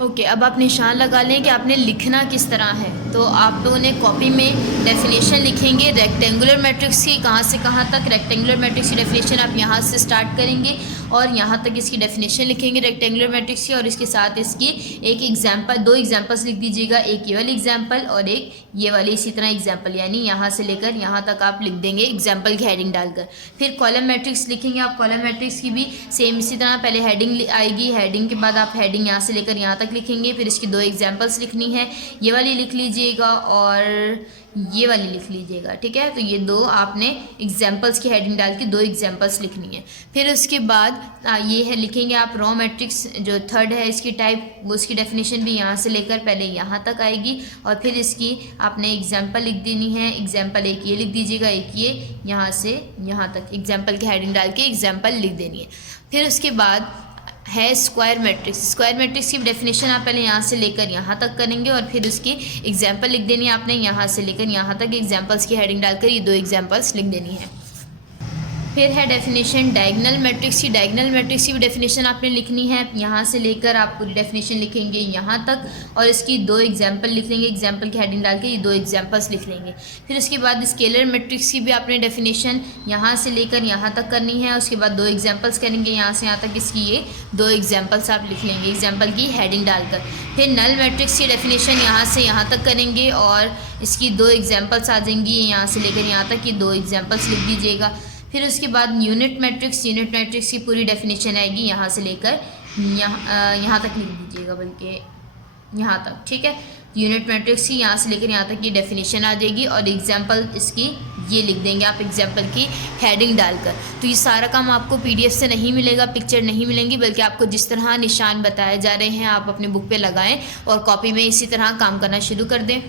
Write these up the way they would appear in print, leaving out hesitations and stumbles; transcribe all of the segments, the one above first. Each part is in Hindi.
ओके, अब आप निशान लगा लें कि आपने लिखना किस तरह है। तो आप लोगों ने कॉपी में डेफिनेशन लिखेंगे रेक्टेंगुलर मैट्रिक्स की, कहाँ से कहाँ तक। रेक्टेंगुलर मैट्रिक्स की डेफिनेशन आप यहाँ से स्टार्ट करेंगे और यहाँ तक इसकी डेफिनेशन लिखेंगे रेक्टेंगुलर मैट्रिक्स की, और इसके साथ इसकी एक एग्जाम्पल, 2 एग्जाम्पल्स लिख दीजिएगा, एक ये वाली एग्जाम्पल और एक ये वाली इसी तरह एग्जाम्पल, यानी यहाँ से लेकर यहाँ तक आप लिख देंगे एग्जाम्पल की हेडिंग डालकर। फिर कॉलम मैट्रिक्स लिखेंगे आप। कॉलम मैट्रिक्स की भी सेम इसी तरह पहले हेडिंग आएगी, हेडिंग के बाद आप हेडिंग यहाँ से लेकर यहाँ तक लिखेंगे। फिर इसकी 2 एग्जाम्पल्स लिखनी है, ये वाली लिख लीजिएगा और ये वाली लिख लीजिएगा, ठीक है। तो ये 2 आपने एग्जाम्पल्स की हेडिंग डाल के 2 एग्जाम्पल्स लिखनी है। फिर उसके बाद ये है लिखेंगे आप रॉ मैट्रिक्स जो थर्ड है इसकी टाइप, वो उसकी डेफिनेशन भी यहाँ से लेकर पहले यहाँ तक आएगी, और फिर इसकी आपने एग्जाम्पल लिख देनी है। एग्जाम्पल एक ये लिख दीजिएगा, एक ये यहाँ से यहाँ तक एग्जाम्पल की हेडिंग डाल के एग्जाम्पल लिख देनी है। फिर उसके बाद है स्क्वायर मैट्रिक्स। स्क्वायर मैट्रिक्स की डेफिनेशन आप पहले यहाँ से लेकर यहाँ तक करेंगे और फिर उसकी एग्जाम्पल लिख देनी है आपने, यहाँ से लेकर यहाँ तक एग्जाम्पल्स की हेडिंग डालकर ये 2 एग्जाम्पल्स लिख देनी है। फिर है डेफिनेशन डायगोनल मैट्रिक्स की। डायगोनल मैट्रिक्स की डेफिनेशन आपने लिखनी है, यहाँ से लेकर आप पूरी डेफिनेशन लिखेंगे यहाँ तक और इसकी 2 एग्जाम्पल लिख लेंगे, एग्जाम्पल की हेडिंग डाल के ये 2 एग्जाम्पल्स लिख लेंगे। फिर उसके बाद स्केलर मैट्रिक्स की भी आपने डेफिनेशन यहाँ से लेकर यहाँ तक करनी है, उसके बाद 2 एग्जाम्पल्स करेंगे यहाँ से यहाँ तक, इसकी ये 2 एग्जाम्पल्स आप लिख लेंगे एग्जाम्पल की हेडिंग डालकर। फिर नल मैट्रिक्स की डेफिनेशन यहाँ से यहाँ तक करेंगे और इसकी 2 एग्जाम्पल्स आ जाएंगी, यहाँ से लेकर यहाँ तक ये 2 एग्जाम्पल्स लिख दीजिएगा। फिर उसके बाद यूनिट मैट्रिक्स की पूरी डेफिनेशन आएगी, यहाँ से लेकर यहाँ तक लिख दीजिएगा, बल्कि यहाँ तक, ठीक है। यूनिट मैट्रिक्स की यहाँ से लेकर यहाँ तक की डेफिनेशन आ जाएगी और एग्जाम्पल इसकी ये लिख देंगे आप एग्जाम्पल की हेडिंग डालकर। तो ये सारा काम आपको PDF से नहीं मिलेगा, पिक्चर नहीं मिलेंगी, बल्कि आपको जिस तरह निशान बताए जा रहे हैं आप अपने बुक पे लगाएं और कॉपी में इसी तरह काम करना शुरू कर दें।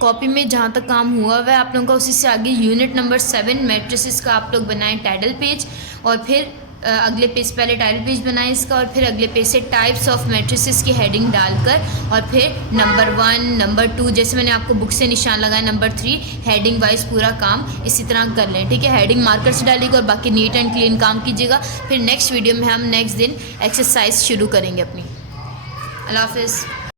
कॉपी में जहाँ तक काम हुआ हुआ है आप लोगों का, उसी से आगे यूनिट नंबर 7 मैट्रिसेस का आप लोग बनाएं टाइटल पेज, और फिर अगले पेज पहले टाइटल पेज बनाएं इसका, और फिर अगले पेज से टाइप्स ऑफ मैट्रिसेस की हेडिंग डालकर, और फिर नंबर 1 नंबर 2 जैसे मैंने आपको बुक से निशान लगाया, नंबर 3 हेडिंग वाइज पूरा काम इसी तरह कर लें, ठीक है। हेडिंग मार्कर से डालिएगा और बाकी नीट एंड क्लीन काम कीजिएगा। फिर नेक्स्ट वीडियो में हम नेक्स्ट दिन एक्सरसाइज शुरू करेंगे अपनी। अल्लाह हाफिज़।